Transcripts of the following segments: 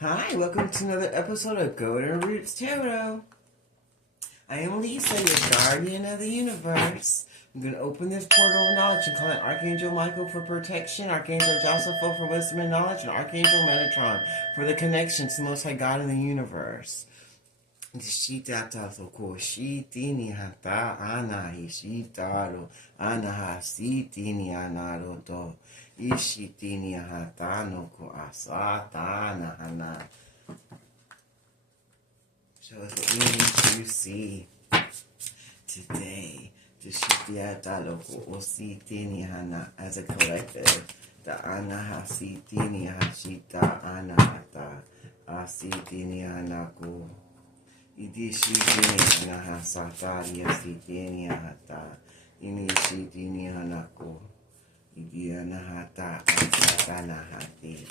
Hi, welcome to another episode of Golden Roots Tarot. I am Lisa, your guardian of the universe. I'm going to open this portal of knowledge and call in Archangel Michael for protection, Archangel Joseph for wisdom and knowledge, and Archangel Metatron for the connection to the Most High God in the universe. Shitata soko shitini hata ana ishitaro anaha sitini anaroto ishitini hata no ko asata nahana. Show us what we need to see today. Shitiata loko ositini hana as a collective. The anaha sitini hashita anahata asitini anako. Idishitini anaha satari asitini hata inishitini anako. Idianahata asatanahati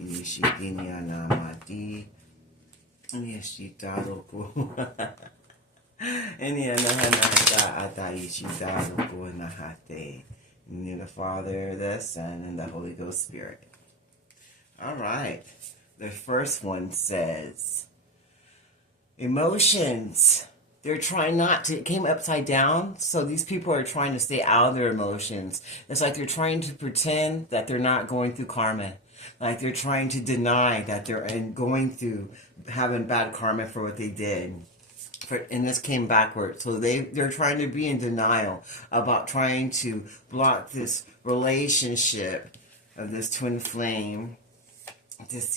inishitini anamati inishitaro Inianahanata ataishitaro nahate. In the Father, the Son, and the Holy Ghost Spirit. Alright. The first one says emotions. They're trying not to, it came upside down, so these people are trying to stay out of their emotions. It's like they're trying to pretend that they're not going through karma. Like they're trying to that they're going through having bad karma for what they did. And this came backwards. So they're trying to be in denial about trying to block this relationship of this twin flame. This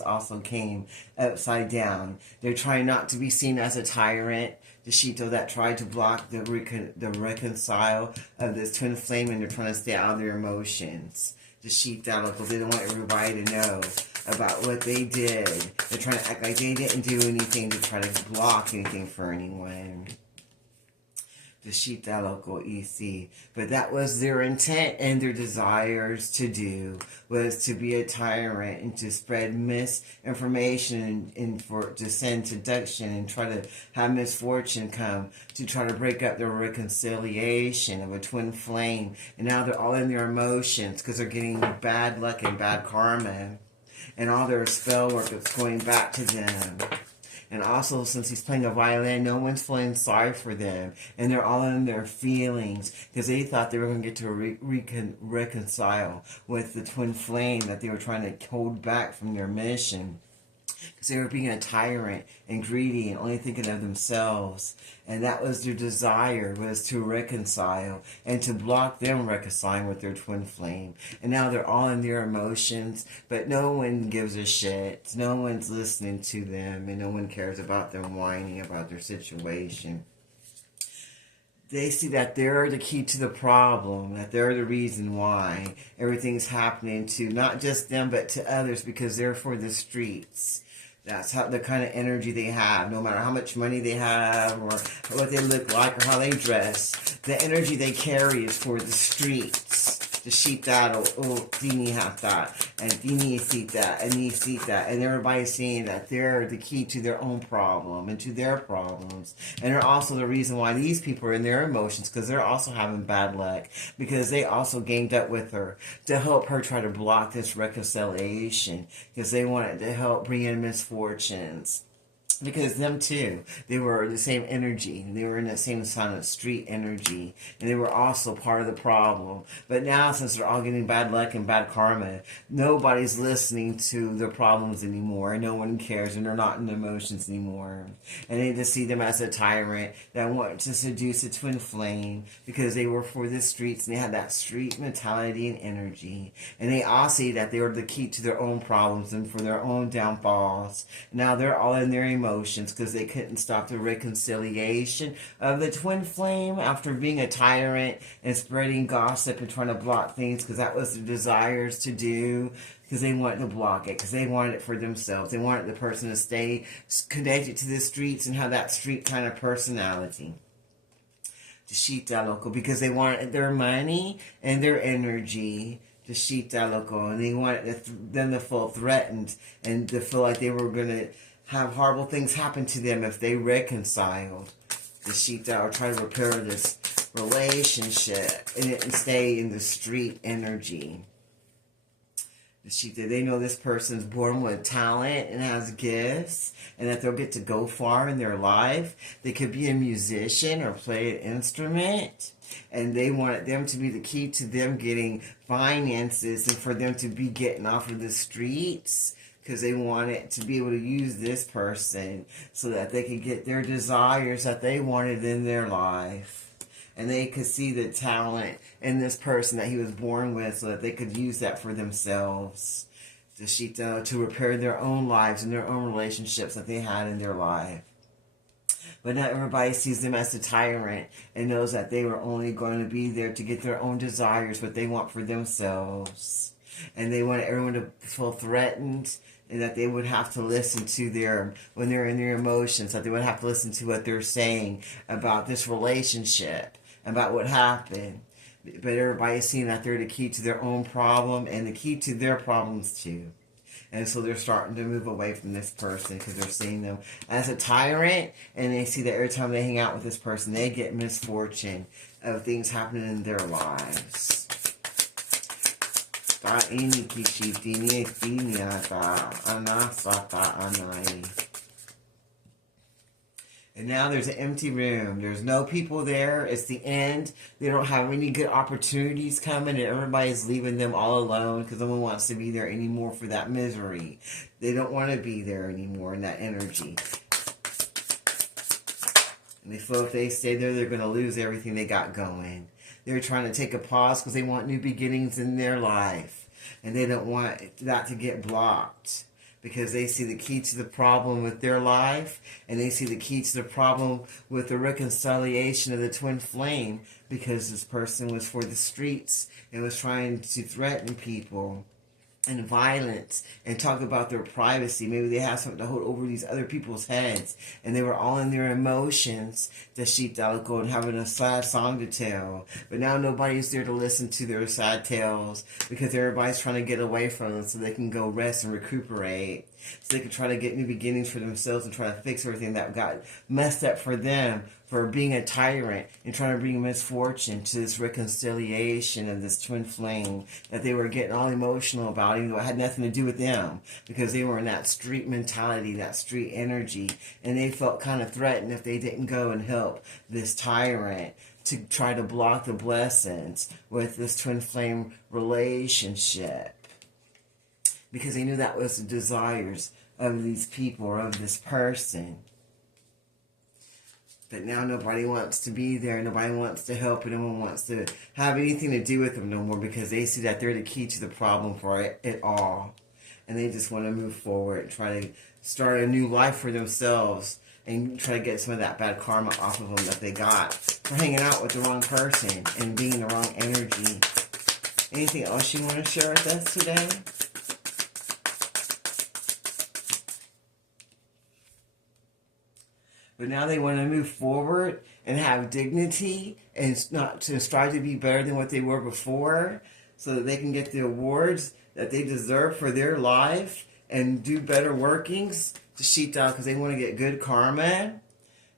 also came upside down. They're trying not to be seen as a tyrant. The Shito that tried to block the reconcile of this twin flame, and they're trying to stay out of their emotions. The Shito, they don't want everybody to know about what they did. They're trying to act like they didn't do anything to try to block anything for anyone. The Shita local EC. But that was their intent and their desires to do, was to be a tyrant and to spread misinformation and to send seduction and try to have misfortune come to try to break up the reconciliation of a twin flame. And now they're all in their emotions because they're getting bad luck and bad karma. And all their spell work is going back to them. And also, since he's playing a violin, no one's feeling sorry for them. And they're all in their feelings because they thought they were going to get to reconcile with the twin flame that they were trying to hold back from their mission. Because they were being a tyrant and greedy and only thinking of themselves. And that was their desire, was to reconcile and to block them reconciling with their twin flame. And now they're all in their emotions, but no one gives a shit. No one's listening to them, and no one cares about them whining about their situation. They see that they're the key to the problem, that they're the reason why everything's happening to not just them, but to others, because they're for the streets. That's how the kind of energy they have, no matter how much money they have or what they look like or how they dress. The energy they carry is for the streets. The shitaro, dini hata, and dini sita, and ni sita, and everybody's saying that they're the key to their own problem and to their problems. And they're also the reason why these people are in their emotions, because they're also having bad luck, because they also gamed up with her to help her try to block this reconciliation, because they wanted to help bring in misfortunes. Because them too, they were the same energy. They were in the same kind of street energy. And they were also part of the problem. But now, since they're all getting bad luck and bad karma, nobody's listening to their problems anymore. No one cares, and they're not in the emotions anymore. And they just see them as a tyrant that wanted to seduce a twin flame because they were for the streets and they had that street mentality and energy. And they all see that they were the key to their own problems and for their own downfalls. Now they're all in their emotions because they couldn't stop the reconciliation of the twin flame after being a tyrant and spreading gossip and trying to block things, because that was their desires to do, because they wanted to block it, because they wanted it for themselves. They wanted the person to stay connected to the streets and have that street kind of personality. The Shita local, because they wanted their money and their energy. The Shita local, and they wanted them to feel threatened and to feel like they were going to have horrible things happen to them if they reconciled. The Shita, or try to repair this relationship and stay in the street energy. They know this person's born with talent and has gifts, and that they'll get to go far in their life. They could be a musician or play an instrument, and they want them to be the key to them getting finances and for them to be getting off of the streets, because they want it to be able to use this person so that they can get their desires that they wanted in their life. And they could see the talent in this person that he was born with so that they could use that for themselves to repair their own lives and their own relationships that they had in their life. But not everybody sees them as a tyrant and knows that they were only going to be there to get their own desires, what they want for themselves. And they want everyone to feel threatened, and that they would have to listen to when they're in their emotions, that they would have to listen to what they're saying about this relationship, about what happened. But everybody's seeing that they're the key to their own problem and the key to their problems too. And so they're starting to move away from this person because they're seeing them as a tyrant, and they see that every time they hang out with this person, they get misfortune of things happening in their lives. And now there's an empty room. There's no people there. It's the end. They don't have any good opportunities coming, and everybody's leaving them all alone because no one wants to be there anymore for that misery. They don't want to be there anymore in that energy. And they feel if they stay there, they're going to lose everything they got going. They're trying to take a pause because they want new beginnings in their life. And they don't want that to get blocked, because they see the key to the problem with their life, and they see the key to the problem with the reconciliation of the twin flame, because this person was for the streets and was trying to threaten people and violence and talk about their privacy. Maybe they have something to hold over these other people's heads, and they were all in their emotions, the sheep Dalico, and having a sad song to tell. But now nobody's there to listen to their sad tales, because everybody's trying to get away from them so they can go rest and recuperate, so they can try to get new beginnings for themselves and try to fix everything that got messed up for them, for being a tyrant and trying to bring misfortune to this reconciliation of this twin flame that they were getting all emotional about, even though it had nothing to do with them, because they were in that street mentality, that street energy, and they felt kind of threatened if they didn't go and help this tyrant to try to block the blessings with this twin flame relationship, because they knew that was the desires of these people or of this person. But now nobody wants to be there, nobody wants to help, and no one wants to have anything to do with them no more, because they see that they're the key to the problem for it all. And they just want to move forward, try to start a new life for themselves, and try to get some of that bad karma off of them that they got for hanging out with the wrong person and being in the wrong energy. Anything else you want to share with us today? But now they want to move forward and have dignity and not to strive to be better than what they were before, so that they can get the awards that they deserve for their life and do better workings to sheep out, because they want to get good karma.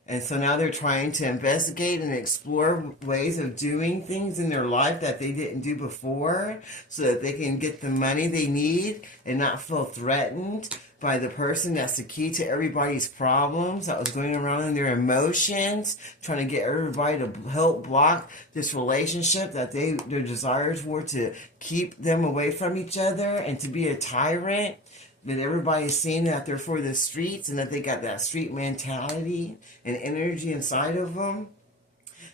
And so now they're trying to investigate and explore ways of doing things in their life that they didn't do before, so that they can get the money they need and not feel threatened by the person that's the key to everybody's problems, that was going around in their emotions, trying to get everybody to help block this relationship that their desires were to keep them away from each other and to be a tyrant. But everybody's seeing that they're for the streets and that they got that street mentality and energy inside of them.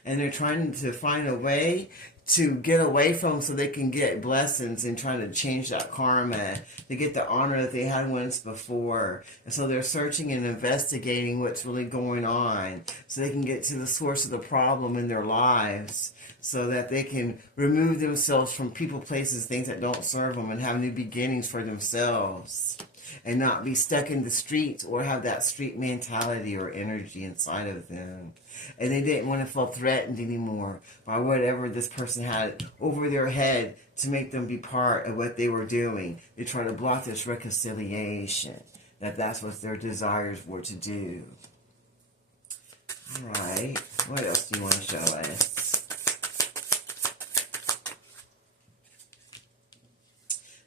And they're trying to find a way to get away from them so they can get blessings and trying to change that karma to get the honor that they had once before. And so they're searching and investigating what's really going on so they can get to the source of the problem in their lives, so that they can remove themselves from people, places, things that don't serve them, and have new beginnings for themselves, and not be stuck in the streets or have that street mentality or energy inside of them. And they didn't want to feel threatened anymore by whatever this person had over their head to make them be part of what they were doing. They try to block this reconciliation, that's what their desires were to do. All right, what else do you want to show us?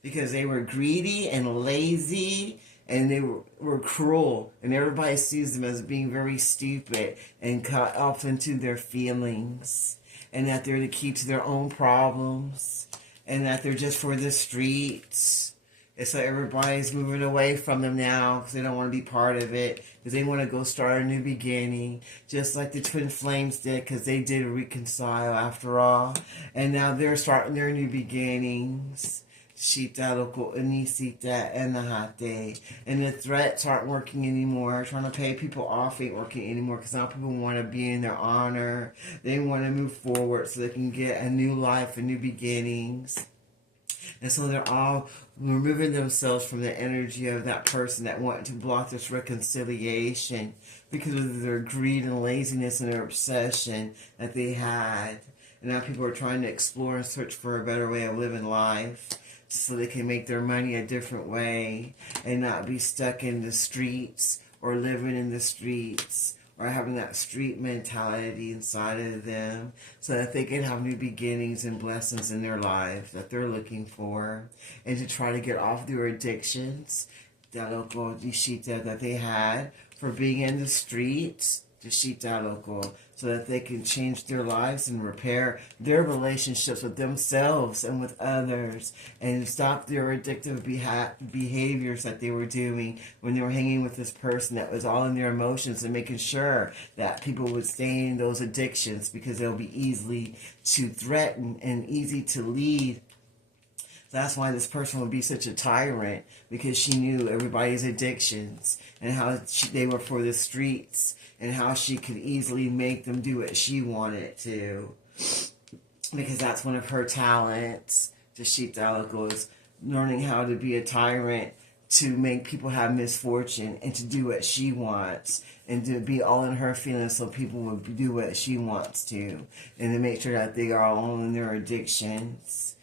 because they were greedy and lazy, and they were cruel, and everybody sees them as being very stupid and caught off into their feelings, and that they're the key to their own problems, and that they're just for the streets. And so everybody's moving away from them now because they don't want to be part of it, because they want to go start a new beginning, just like the Twin Flames did, because they did reconcile after all, and now they're starting their new beginnings. Shita loko unisita enahate. And the threats aren't working anymore. Trying to pay people off ain't working anymore, because now people want to be in their honor. They want to move forward so they can get a new life and new beginnings. And so they're all removing themselves from the energy of that person that wanted to block this reconciliation because of their greed and laziness and their obsession that they had. And now people are trying to explore and search for a better way of living life, so they can make their money a different way and not be stuck in the streets or living in the streets or having that street mentality inside of them, so that they can have new beginnings and blessings in their life that they're looking for, and to try to get off their addictions that they had for being in the streets, so that they can change their lives and repair their relationships with themselves and with others, and stop their addictive behaviors that they were doing when they were hanging with this person that was all in their emotions, and making sure that people would stay in those addictions because they'll be easily to threaten and easy to lead. That's why this person would be such a tyrant, because she knew everybody's addictions and how they were for the streets, and how she could easily make them do what she wanted to, because that's one of her talents. Tashita is learning how to be a tyrant, to make people have misfortune and to do what she wants, and to be all in her feelings so people will do what she wants to, and to make sure that they are all in their addictions.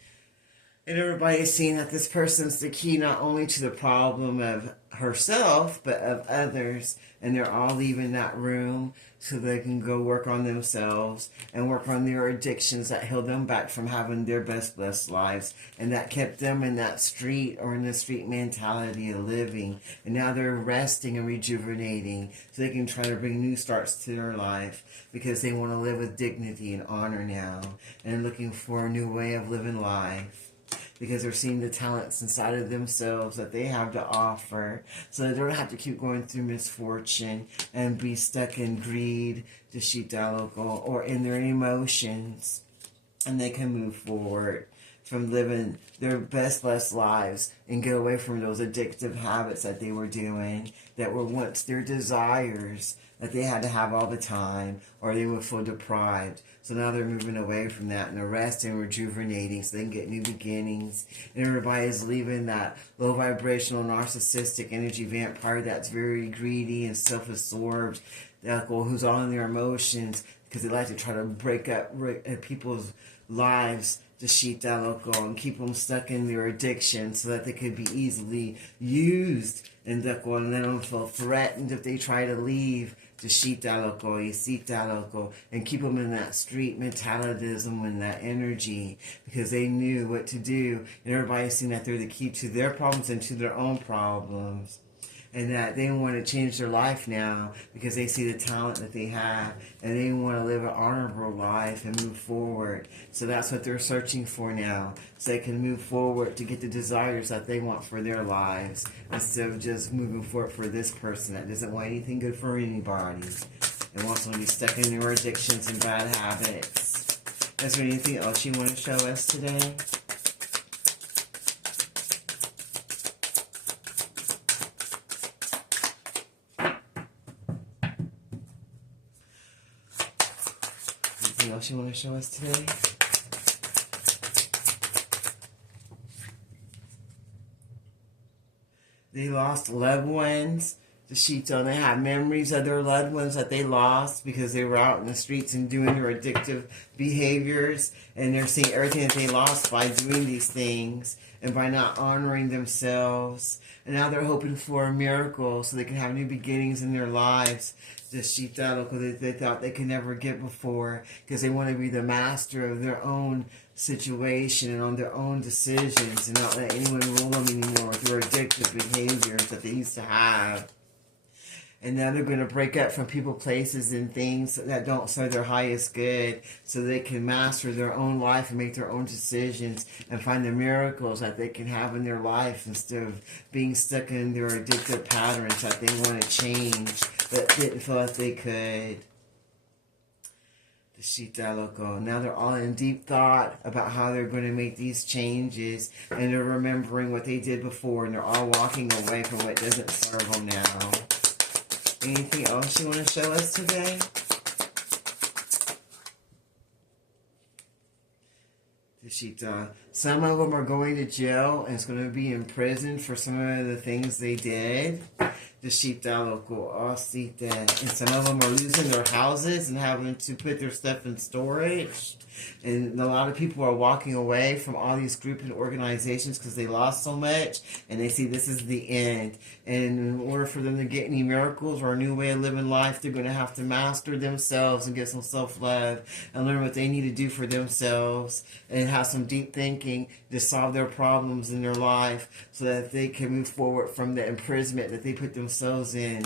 And everybody's seeing that this person's the key not only to the problem of herself, but of others. And they're all leaving that room so they can go work on themselves and work on their addictions that held them back from having their best blessed lives, and that kept them in that street or in the street mentality of living. And now they're resting and rejuvenating so they can try to bring new starts to their life, because they want to live with dignity and honor now, and looking for a new way of living life, because they're seeing the talents inside of themselves that they have to offer, so they don't have to keep going through misfortune and be stuck in greed, or in their emotions, and they can move forward from living their best blessed lives and get away from those addictive habits that they were doing, that were once their desires that they had to have all the time, or they would feel deprived. So now they're moving away from that and they're resting, rejuvenating, so they can get new beginnings. And everybody's leaving that low vibrational narcissistic energy vampire that's very greedy and self-absorbed, who's all in their emotions, because they like to try to break up people's lives, and keep them stuck in their addiction so that they could be easily used, and let them feel threatened if they try to leave, and keep them in that street mentalism and that energy, because they knew what to do, and everybody's seen that they're the key to their problems and to their own problems. And that they want to change their life now because they see the talent that they have, and they want to live an honorable life and move forward. So that's what they're searching for now, so they can move forward to get the desires that they want for their lives, instead of just moving forward for this person that doesn't want anything good for anybody and wants them to be stuck in their addictions and bad habits. Is there anything else you want to show us today? Anything else you want to show us today? They lost loved ones, The Shito, they have memories of their loved ones that they lost because they were out in the streets and doing their addictive behaviors, and they're seeing everything that they lost by doing these things and by not honoring themselves. And now they're hoping for a miracle so they can have new beginnings in their lives. The Shita, because they thought they could never get before, because they want to be the master of their own situation and on their own decisions and not let anyone rule them anymore with their addictive behaviors that they used to have. And now they're going to break up from people, places, and things that don't serve their highest good so they can master their own life and make their own decisions and find the miracles that they can have in their life instead of being stuck in their addictive patterns that they want to change but didn't feel like they could. The Shita Loco. Now they're all in deep thought about how they're going to make these changes, and they're remembering what they did before, and they're all walking away from what doesn't serve them now. Anything else you want to show us today? Some of them are going to jail and it's going to be in prison for some of the things they did. And some of them are losing their houses and having to put their stuff in storage. And a lot of people are walking away from all these groups and organizations because they lost so much and they see this is the end. And in order for them to get any miracles or a new way of living life, they're going to have to master themselves and get some self-love and learn what they need to do for themselves and have some deep thinking to solve their problems in their life so that they can move forward from the imprisonment that they put themselves in,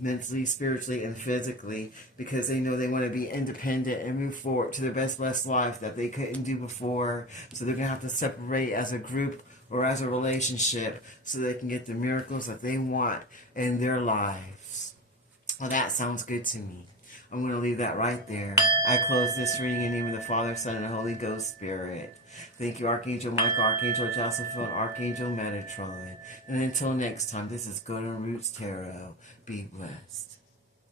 mentally, spiritually, and physically, because they know they want to be independent and move forward to their best life that they couldn't do before. So they're going to have to separate as a group or as a relationship so they can get the miracles that they want in their lives. Well, that sounds good to me. I'm going to leave that right there. I close this reading in the name of the Father, Son, and the Holy Ghost Spirit. Thank you, Archangel Michael, Archangel Josaphat, and Archangel Metatron. And until next time, this is Golden Roots Tarot. Be blessed.